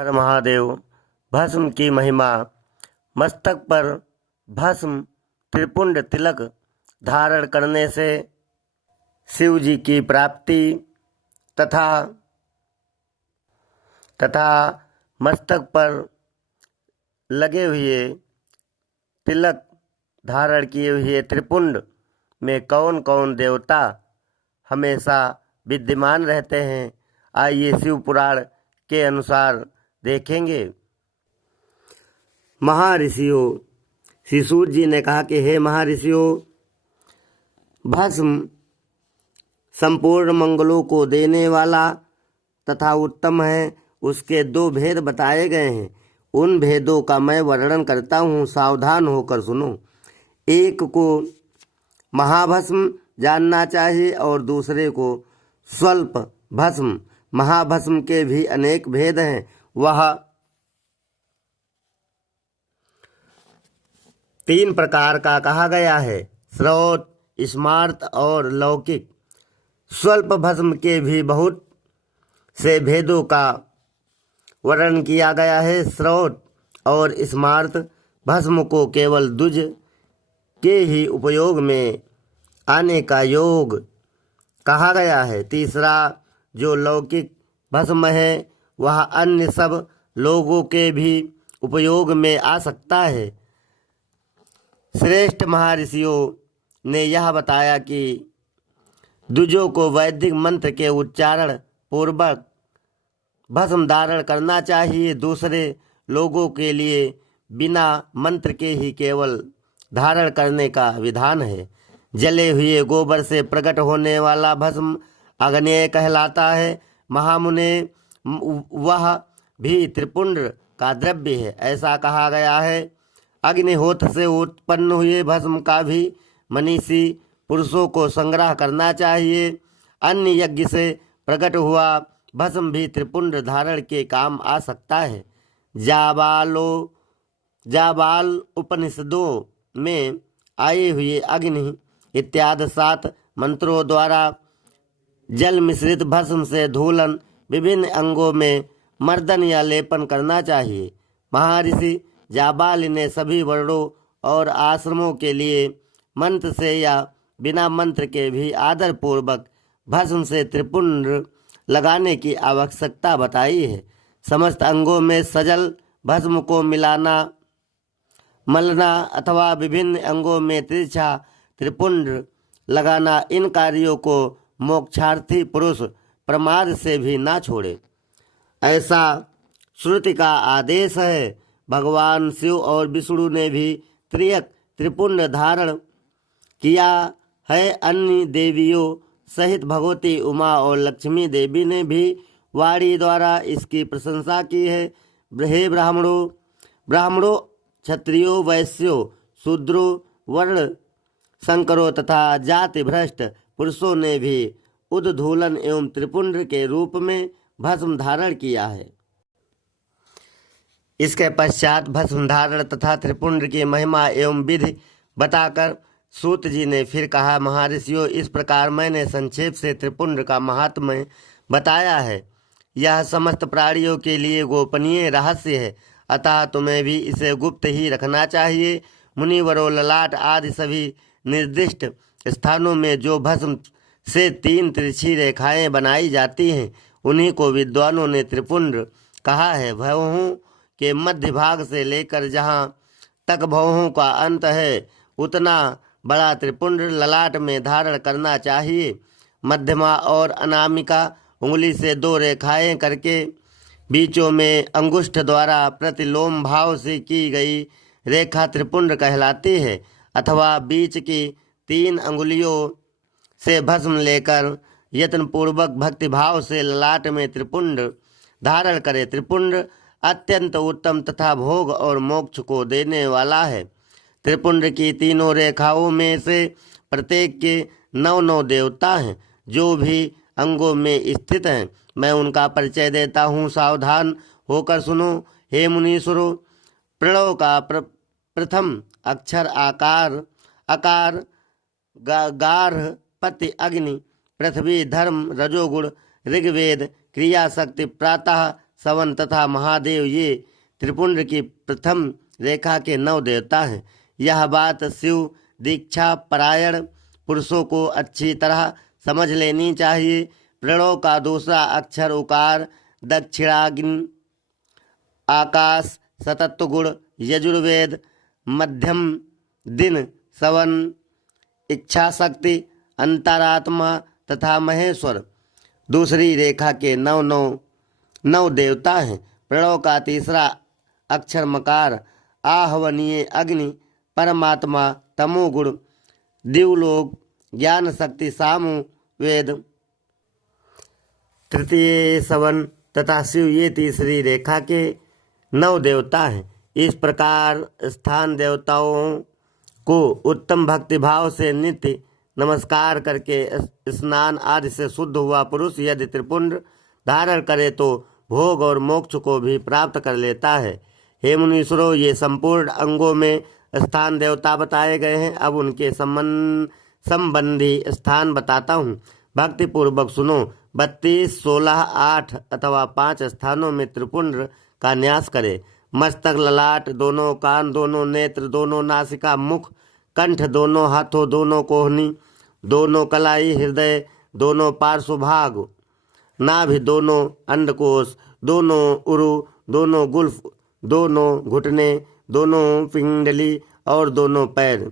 हर महादेव। भस्म की महिमा। मस्तक पर भस्म त्रिपुंड तिलक धारण करने से शिव जी की प्राप्ति तथा मस्तक पर लगे हुए तिलक धारण किए हुए त्रिपुंड में कौन कौन देवता हमेशा विद्यमान रहते हैं, आइए शिव पुराण के अनुसार देखेंगे। महर्षियों, श्री सूत जी ने कहा कि हे महर्षियों, भस्म संपूर्ण मंगलों को देने वाला तथा उत्तम है। उसके दो भेद बताए गए हैं, उन भेदों का मैं वर्णन करता हूँ, सावधान होकर सुनो। एक को महाभस्म जानना चाहिए और दूसरे को स्वल्प भस्म। महाभस्म के भी अनेक भेद हैं। वह 3 प्रकार का कहा गया है, श्रौत, स्मार्त और लौकिक। स्वल्प भस्म के भी बहुत से भेदों का वर्णन किया गया है। श्रौत और स्मार्त भस्म को केवल द्विज के ही उपयोग में आने का योग कहा गया है। तीसरा जो लौकिक भस्म है, वह अन्य सब लोगों के भी उपयोग में आ सकता है। श्रेष्ठ महर्षियों ने यह बताया कि द्विजों को वैदिक मंत्र के उच्चारण पूर्वक भस्म धारण करना चाहिए। दूसरे लोगों के लिए बिना मंत्र के ही केवल धारण करने का विधान है। जले हुए गोबर से प्रकट होने वाला भस्म अग्नेय कहलाता है। महामुने, वह भी त्रिपुंड का द्रव्य है, ऐसा कहा गया है। अग्निहोत्र से उत्पन्न हुए भस्म का भी मनीषी पुरुषों को संग्रह करना चाहिए। अन्य यज्ञ से प्रकट हुआ भस्म भी त्रिपुंड धारण के काम आ सकता है। जाबाल उपनिषदों में आए हुए अग्नि इत्यादि 7 मंत्रों द्वारा जल मिश्रित भस्म से धूलन विभिन्न अंगों में मर्दन या लेपन करना चाहिए। महर्षि जाबाल ने सभी वर्णों और आश्रमों के लिए मंत्र से या बिना मंत्र के भी आदर पूर्वक भस्म से त्रिपुंड लगाने की आवश्यकता बताई है। समस्त अंगों में सजल भस्म को मलना अथवा विभिन्न अंगों में तिरछा त्रिपुंड लगाना, इन कार्यों को मोक्षार्थी पुरुष प्रमाद से भी ना छोड़े, ऐसा श्रुति का आदेश है। भगवान शिव और विष्णु ने भी त्रिपुंड धारण किया है। अन्य देवियों सहित भगवती उमा और लक्ष्मी देवी ने भी वाणी द्वारा इसकी प्रशंसा की है। हे ब्राह्मणों, क्षत्रियों, वैश्यों, शूद्रों, वर्ण संकरों तथा जाति भ्रष्ट पुरुषों ने भी उद्धूलन एवं त्रिपुंड के रूप में भस्म धारण किया है। इसके पश्चात भस्म धारण तथा त्रिपुंड की महिमा एवं विधि बताकर सूत जी ने फिर कहा, महर्षियों, इस प्रकार मैंने संक्षेप से त्रिपुंड का महात्म्य बताया है। यह समस्त प्राणियों के लिए गोपनीय रहस्य है, अतः तुम्हें भी इसे गुप्त ही रखना चाहिए। मुनिवरों, ललाट आदि सभी निर्दिष्ट स्थानों में जो भस्म से 3 तिरछी रेखाएं बनाई जाती हैं, उन्हीं को विद्वानों ने त्रिपुंड कहा है। भौहों के मध्य भाग से लेकर जहाँ तक भौहों का अंत है, उतना बड़ा त्रिपुंड ललाट में धारण करना चाहिए। मध्यमा और अनामिका उंगली से 2 रेखाएं करके बीचों में अंगुष्ठ द्वारा प्रतिलोम भाव से की गई रेखा त्रिपुंड कहलाती है। अथवा बीच की 3 अंगुलियों से भस्म लेकर यत्नपूर्वक भक्तिभाव से ललाट में त्रिपुंड धारण करे। त्रिपुंड अत्यंत उत्तम तथा भोग और मोक्ष को देने वाला है। त्रिपुंड की 3 रेखाओं में से प्रत्येक के 9 देवता हैं, जो भी अंगों में स्थित हैं। मैं उनका परिचय देता हूँ, सावधान होकर सुनो। हे मुनीश्वरों, प्रणव का प्रथम अक्षर आकार गार्ह पति अग्नि, पृथ्वी धर्म रजोगुण, ऋग्वेद क्रिया शक्ति प्रातः सवन तथा महादेव ये त्रिपुंड की प्रथम रेखा के 9 देवता हैं। यह बात शिव दीक्षा परायण पुरुषों को अच्छी तरह समझ लेनी चाहिए। प्रणव का दूसरा अक्षर उकार, दक्षिणाग्नि, आकाश, सतत्व गुण, यजुर्वेद, मध्यम दिन, सवन, इच्छा शक्ति, अंतरात्मा तथा महेश्वर दूसरी रेखा के 9 देवता हैं। प्रणव का तीसरा अक्षर मकार, आहवनीय अग्नि, परमात्मा, तमोगुण, दिवलोक, ज्ञान शक्ति, सामु, वेद। तृतीय सवन तथा शिव ये तीसरी रेखा के 9 देवता हैं। इस प्रकार स्थान देवताओं को उत्तम भक्तिभाव से नित्य नमस्कार करके स्नान आदि से शुद्ध हुआ पुरुष यदि त्रिपुंड धारण करे तो भोग और मोक्ष को भी प्राप्त कर लेता है। हे मुनीश्वरों, ये संपूर्ण अंगों में स्थान देवता बताए गए हैं। अब उनके संबंधी स्थान बताता हूँ, भक्तिपूर्वक सुनो। 32, 16, 8 अथवा 5 स्थानों में त्रिपुंड का न्यास करे। मस्तक, ललाट, दोनों कान, दोनों नेत्र, दोनों नासिका, मुख, कंठ, दोनों हाथों, दोनों कोहनी, दोनों कलाई, हृदय, दोनों पार्श्व भाग, नाभि, दोनों अंडकोश, दोनों उरु, दोनों गुल्फ, दोनों घुटने, दोनों पिंडली और दोनों पैर।